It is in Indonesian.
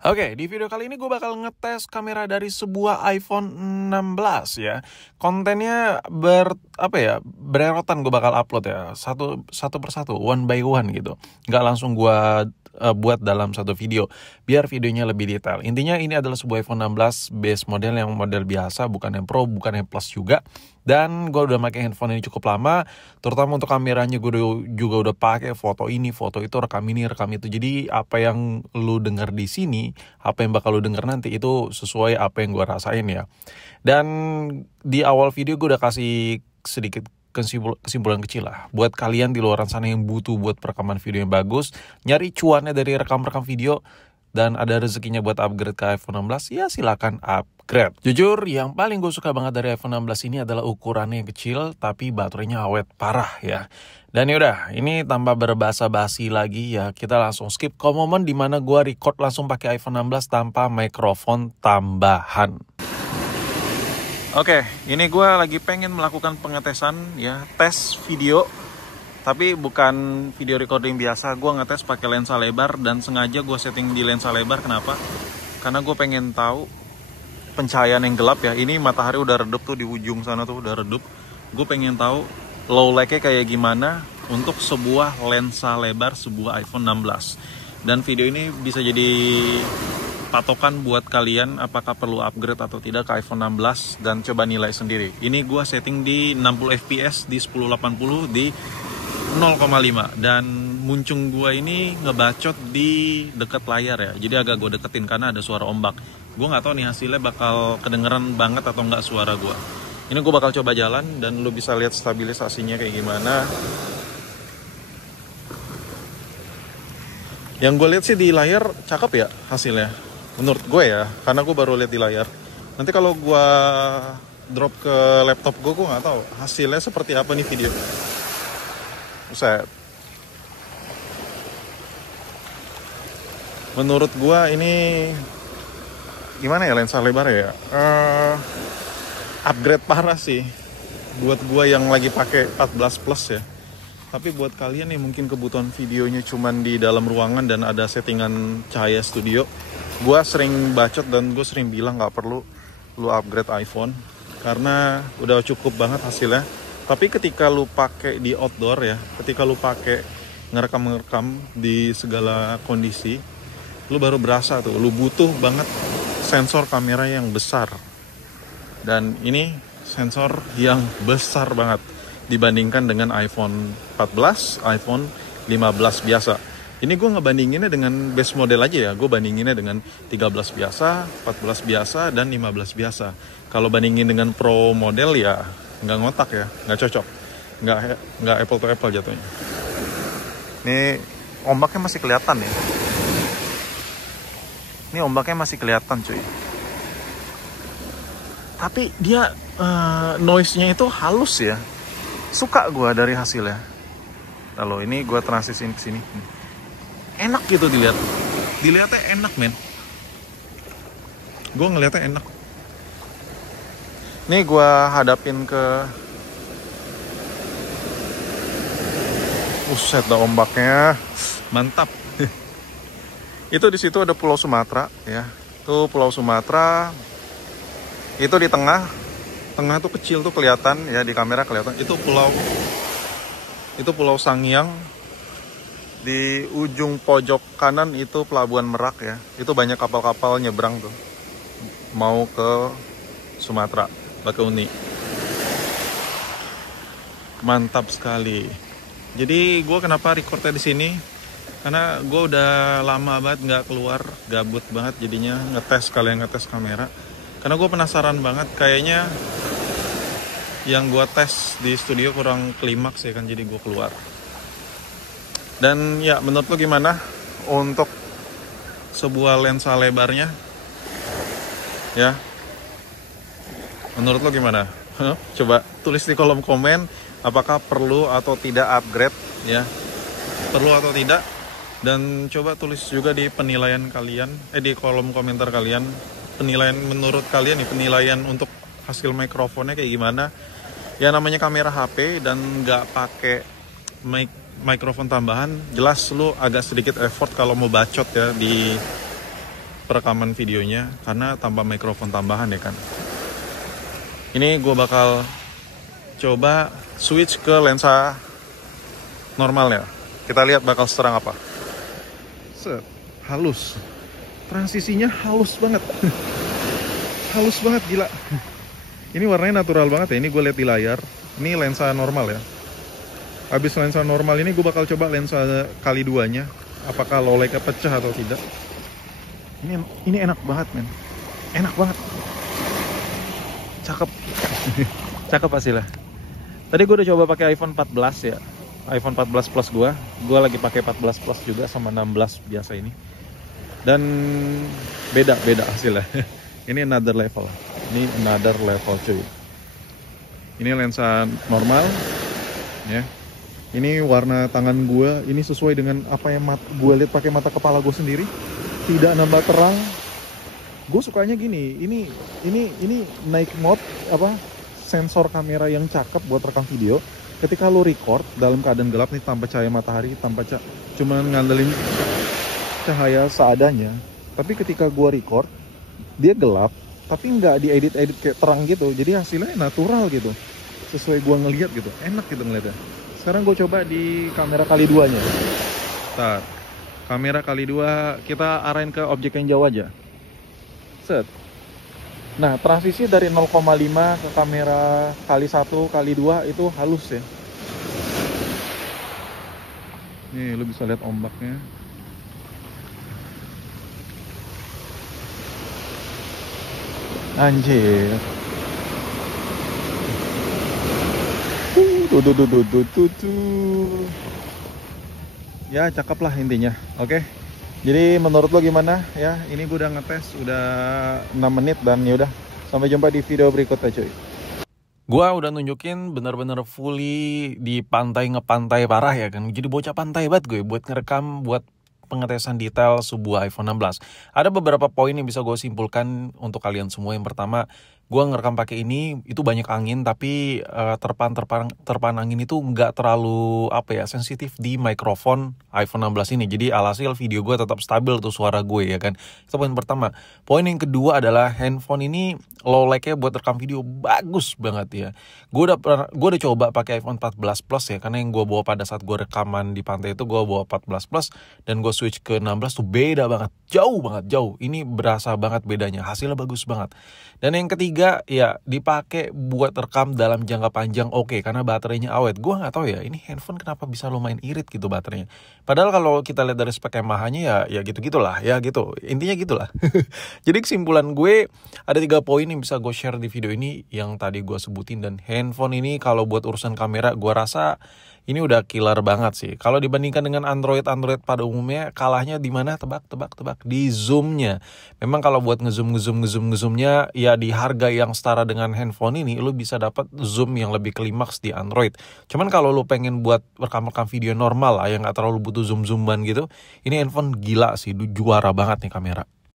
Oke, di video kali ini gue bakal ngetes kamera dari sebuah iPhone 16 ya. Kontennya bererotan gue bakal upload ya, satu persatu, one by one gitu. Nggak langsung gue buat dalam satu video, biar videonya lebih detail. Intinya ini adalah sebuah iPhone 16 base model yang model biasa, bukan yang Pro, bukan yang Plus juga. Dan gue udah pakai handphone ini cukup lama, terutama untuk kameranya gue juga udah pakai foto ini, foto itu, rekam ini, rekam itu. Jadi apa yang lu denger di sini, apa yang bakal lu denger nanti itu sesuai apa yang gue rasain ya. Dan di awal video gue udah kasih sedikit kesimpulan kecil lah buat kalian di luar sana yang butuh buat perekaman video yang bagus, nyari cuannya dari rekam-rekam video, dan ada rezekinya buat upgrade ke iPhone 16, ya silakan upgrade. Jujur, yang paling gue suka banget dari iPhone 16 ini adalah ukurannya yang kecil, tapi baterainya awet parah ya. Dan yaudah, ini tanpa berbasa-basi lagi ya, kita langsung skip ke momen dimana gue record langsung pakai iPhone 16 tanpa mikrofon tambahan. Oke, ini gue lagi pengen melakukan pengetesan ya, tes video. Tapi bukan video recording biasa, gue ngetes pakai lensa lebar dan sengaja gue setting di lensa lebar. Kenapa? Karena gue pengen tahu pencahayaan yang gelap ya. Ini matahari udah redup tuh di ujung sana tuh udah redup. Gue pengen tahu low light-nya kayak gimana untuk sebuah lensa lebar sebuah iPhone 16. Dan video ini bisa jadi patokan buat kalian apakah perlu upgrade atau tidak ke iPhone 16 dan coba nilai sendiri. Ini gue setting di 60 fps di 1080 di 0,5 dan muncung gua ini ngebacot di dekat layar ya, jadi agak gue deketin karena ada suara ombak. Gue nggak tahu nih hasilnya bakal kedengeran banget atau nggak suara gua. Ini gue bakal coba jalan dan lu bisa lihat stabilisasinya kayak gimana. Yang gue lihat sih di layar cakep ya hasilnya, menurut gue ya, karena gue baru lihat di layar. Nanti kalau gue drop ke laptop gue nggak tahu hasilnya seperti apa nih video. Buset. Menurut gua ini gimana ya lensa lebar ya? Upgrade parah sih buat gua yang lagi pakai 14 plus ya. Tapi buat kalian yang mungkin kebutuhan videonya cuman di dalam ruangan dan ada settingan cahaya studio, gua sering bacot dan gue sering bilang nggak perlu lu upgrade iPhone karena udah cukup banget hasilnya. Tapi ketika lu pakai di outdoor ya, ketika lu pakai ngerekam di segala kondisi, lu baru berasa tuh, lu butuh banget sensor kamera yang besar. Dan ini sensor yang besar banget dibandingkan dengan iPhone 14, iPhone 15 biasa. Ini gue ngebandinginnya dengan base model aja ya, gue bandinginnya dengan 13 biasa, 14 biasa, dan 15 biasa. Kalau bandingin dengan Pro model ya nggak ngotak ya, nggak cocok, nggak apple to apple jatuhnya. Ini ombaknya masih kelihatan ya, ini ombaknya masih kelihatan cuy. Tapi dia noise-nya itu halus ya, suka gue dari hasilnya. Lalu ini gue transisiin ke sini, enak gitu dilihatnya enak men, gue ngeliatnya enak. Ini gue hadapin ke, buset dah ombaknya, mantap. Itu di situ ada Pulau Sumatera ya, itu Pulau Sumatera, itu di tengah tuh kecil tuh kelihatan ya di kamera kelihatan. Itu Pulau Sangiang. Di ujung pojok kanan itu Pelabuhan Merak ya, itu banyak kapal-kapal nyebrang tuh, mau ke Sumatera. Bakahuni. Mantap sekali. Jadi gue kenapa recordnya di sini? Karena gue udah lama banget nggak keluar, gabut banget jadinya ngetes kamera. Karena gue penasaran banget, kayaknya yang gue tes di studio kurang klimaks ya kan, jadi gue keluar. Dan ya menurut lo gimana untuk sebuah lensa lebarnya? Ya. Menurut lo gimana? Coba tulis di kolom komen apakah perlu atau tidak upgrade ya. Perlu atau tidak. Dan coba tulis juga di penilaian kalian, di kolom komentar kalian, penilaian menurut kalian nih, penilaian untuk hasil mikrofonnya kayak gimana. Ya namanya kamera HP dan nggak pakai mikrofon tambahan, jelas lu agak sedikit effort kalau mau bacot ya di perekaman videonya karena tanpa mikrofon tambahan ya kan. Ini gue bakal coba switch ke lensa normal ya. Kita lihat bakal serang apa. Set, halus. Transisinya halus banget. Halus banget, gila. Ini warnanya natural banget ya. Ini gue lihat di layar. Ini lensa normal ya. Habis lensa normal ini gue bakal coba lensa kali 2-nya. Apakah low light-nya pecah atau tidak. Ini enak banget, men. Enak banget. Cakep. Cakep hasilnya. Tadi gue udah coba pakai iPhone 14 ya. iPhone 14 Plus gue lagi pakai 14 Plus juga sama 16 biasa ini. Dan beda hasilnya. Ini another level. Ini another level cuy. Ini lensa normal ya. Ini warna tangan gue, ini sesuai dengan apa yang gue lihat pakai mata kepala gue sendiri. Tidak nambah terang. Gue sukanya gini. Ini naik mode apa? Sensor kamera yang cakep buat rekam video. Ketika lo record dalam keadaan gelap nih, tanpa cahaya matahari, cuma ngandelin cahaya seadanya. Tapi ketika gue record, dia gelap, tapi nggak diedit-edit kayak terang gitu. Jadi hasilnya natural gitu, sesuai gue ngeliat gitu, enak gitu ngeliatnya. Sekarang gue coba di kamera kali 2-nya. Bentar, kamera kali 2 kita arahin ke objek yang jauh aja. Set. Nah, transisi dari 0,5 ke kamera kali 1 kali 2 itu halus ya. Nih, lu bisa lihat ombaknya. Anjir. Ya, cakep lah intinya. Oke. Jadi menurut lo gimana ya? Ini gue udah ngetes udah 6 menit dan yaudah. Sampai jumpa di video berikutnya cuy. Gua udah nunjukin bener-bener fully di pantai, ngepantai parah ya kan. Jadi bocah pantai banget gue buat ngerekam, buat pengetesan detail sebuah iPhone 16. Ada beberapa poin yang bisa gue simpulkan untuk kalian semua. Yang pertama, gue ngerekam pakai ini itu banyak angin, tapi terpan angin itu nggak terlalu sensitif di mikrofon iPhone 16 ini. Jadi alhasil video gue tetap stabil tuh suara gue ya kan. Itu poin pertama. Poin yang kedua adalah handphone ini low light-nya buat rekam video bagus banget ya. Gue udah coba pakai iPhone 14 Plus ya, karena yang gue bawa pada saat gue rekaman di pantai itu gue bawa 14 Plus dan gue switch ke 16 tuh beda banget, jauh. Ini berasa banget bedanya, hasilnya bagus banget. Dan yang ketiga ya, dipakai buat rekam dalam jangka panjang oke, karena baterainya awet. Gue nggak tahu ya, ini handphone kenapa bisa lumayan irit gitu baterainya. Padahal kalau kita lihat dari spek Yamaha-nya ya gitu-gitulah, ya gitu. Intinya gitulah. Jadi kesimpulan gue ada 3 poin yang bisa gue share di video ini yang tadi gue sebutin. Dan handphone ini kalau buat urusan kamera gue rasa ini udah killer banget sih. Kalau dibandingkan dengan Android pada umumnya, kalahnya di mana? Tebak. Di zoomnya. Memang kalau buat ngezoomnya ya di harga yang setara dengan handphone ini, lu bisa dapat zoom yang lebih klimaks di Android. Cuman kalau lu pengen buat rekam video normal lah, yang nggak terlalu butuh zoom-zooman gitu, ini handphone gila sih, juara banget nih kamera.